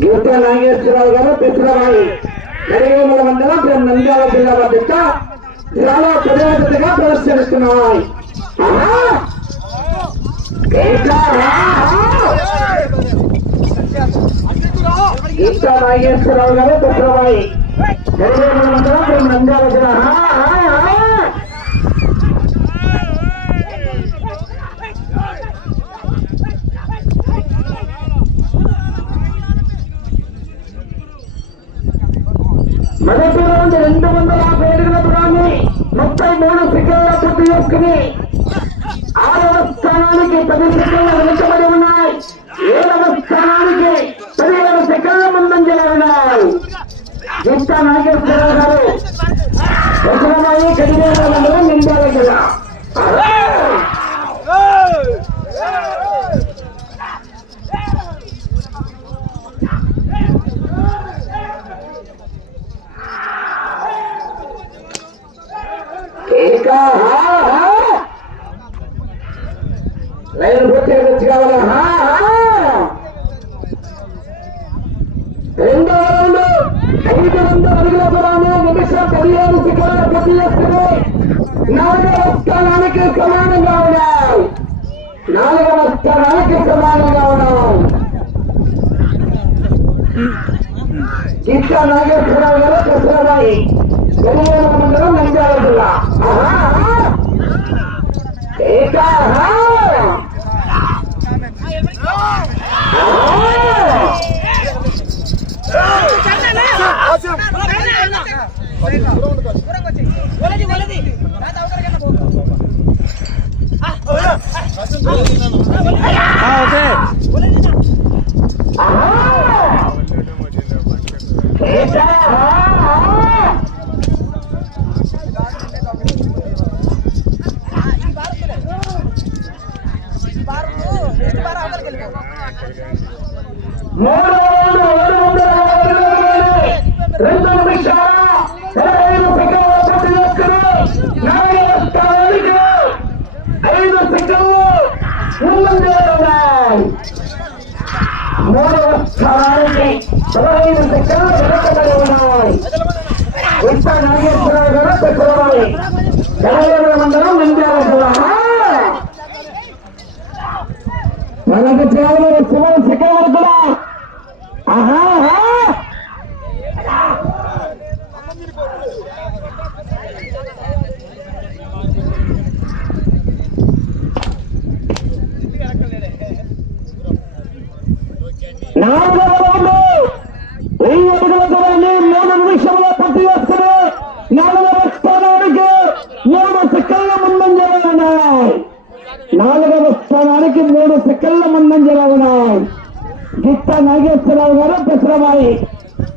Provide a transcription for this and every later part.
గీత నాగేశ్వరరావు గారు మండలం ఫ్రం నంద్యాల జిల్లా వద్ద జిల్లాలో పురోగతిగా ప్రదర్శనిస్తున్నాయి! గీత నాగేశ్వరరావు గారు మొదటి రౌండ్ రెండు వందల యాభై అడుగుల దూరాన్ని ముప్పై మూడు సెకండ్ల పూర్తి చేసుకుని ఆరవ స్థానానికి పది సెకండ్లు వెనుకబడి ఉన్నాయి. ఏడవ స్థానానికి పదిహేను సెకండ్ల ముందంజలో ఉన్నాయి జిత్త నాగేశ్వరరావు గారు. దశరమాయి కడివేల మండలం నిందాల జిల్లా లైన్ పూర్తి కావాలా? రెండో రౌండ్ ఐదు వందల అడుగుల దూరాన్ని నిమిషం పదిహేను సెకండ్ల పూర్తి చేసుకుని నాలుగవ స్థానానికి సమానంగా ఉన్నాయి నాలుగవ స్థానానికి సమానంగా ఉన్నాం కిట్టా Eita! స్థానానికి పదహైదు సెకండ్లు వెనకబడి ఉన్నాయి ఉత్త నాగేశ్వరరావు గారు పెట్టుకోవాలి తెలంగాణ మండలం నంద్యాల జిల్లా మనకు చేయాలని సుమారు సెకండ్ కూడా ఆహా ఆహా. నాలుగవ రౌండ్ వెయ్యి అడుగుల దూరాన్ని మూడు నిమిషంలో పూర్తి చేసుకుని నాలుగవ స్థానానికి మూడు సెకండ్ల ముందంజలో ఉన్నాయి నాలుగవ స్థానానికి మూడు సెకండ్ల ముందంజలో ఉన్నాయి గిట్ట నాగేశ్వరరావు గారు పెసరబాయి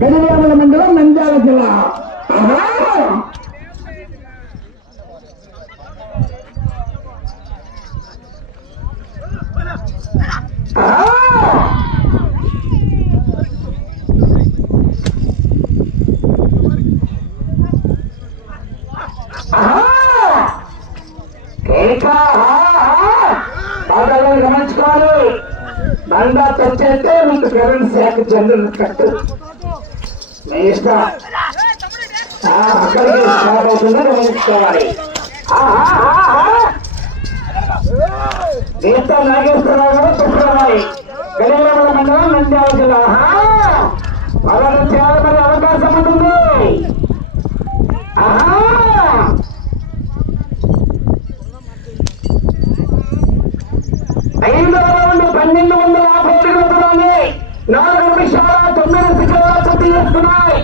గడివేమల మండలం నంద్యాల కరెంట్ శాఖ కట్టు. మీ ఇష్టం. అక్కడికి స్టార్ట్ దీంతో నాగేశ్వరరావు గారు సుబ్రహ్మణ్య గడియాల మండలం నంద్యాల జిల్లా చాలా మరి అవకాశం ఉంటుంది ఆహా ఐదవ రౌండ్ పన్నెండు వందల యాభై అడుగుల దూరాన్ని నాలుగు నిమిషాల తొమ్మిది సెకండ్ల పూర్తి చేస్తున్నాయి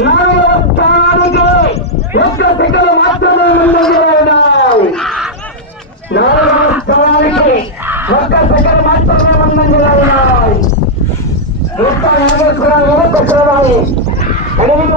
నాలుగవ స్థానానికి ఒక్క సెకండ్ మాత్రమే ముందంజలో ఉన్నాయి నాలుగవ స్థానానికి ఒక్క సెకండ్ మాత్రమే ముందంజలో ఉన్నాయి నూట నాగేశ్వరరావు గారు పెసరవాలి ఎనిమిది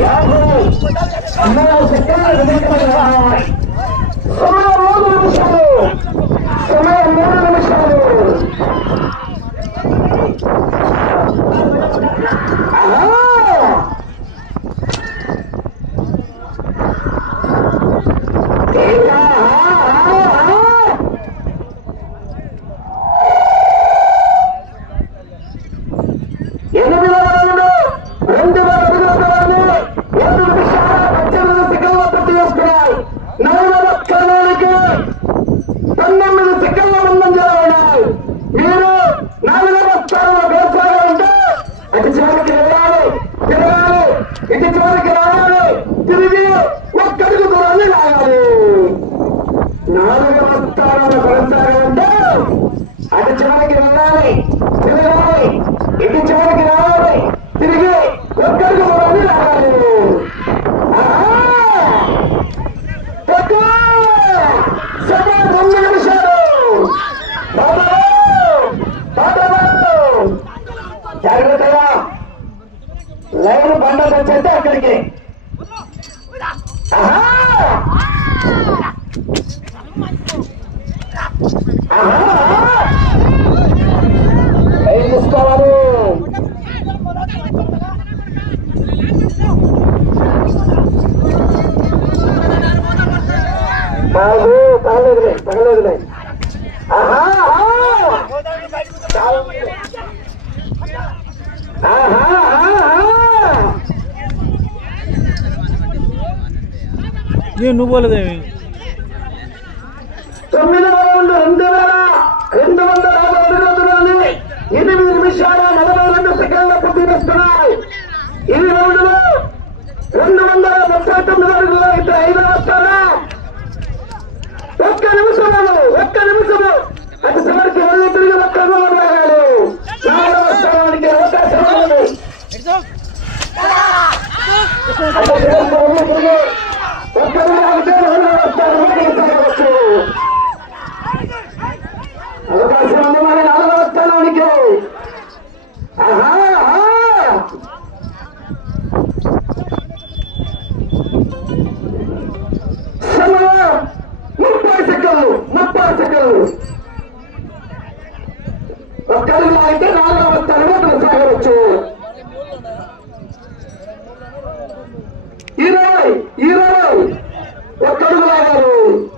Yahoo! No se queda, no se queda. దీని నువ్వు పోలేదేమి పనిమైన అలవత్తనానికి ముప్పై సెకండ్లు ముప్పై సెకండ్లు. ఒక్కరిగా అయితే నాలుగవ స్థానంలో కొనసాగవచ్చు. ఇరవై ఇరవై. ఒక్కడుగు లాగారు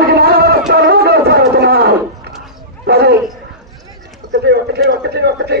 రాష్ట్రానికి నాలుగు లక్షల్లో కొనసాగుతున్నారు మరి ఒకటి ఒకటి ఒకటి ఒకటి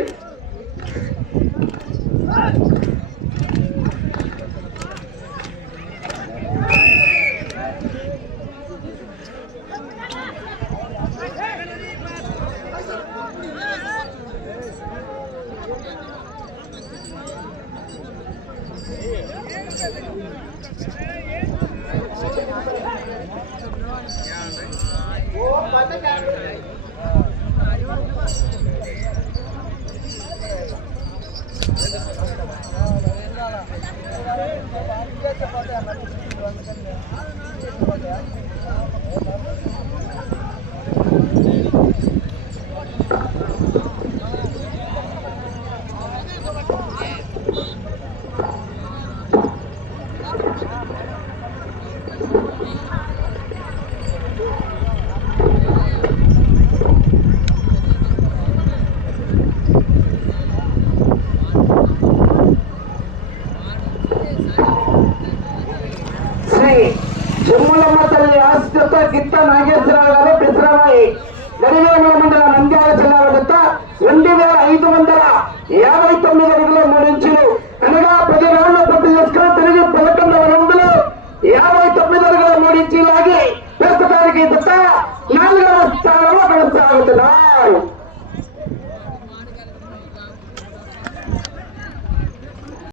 యాభై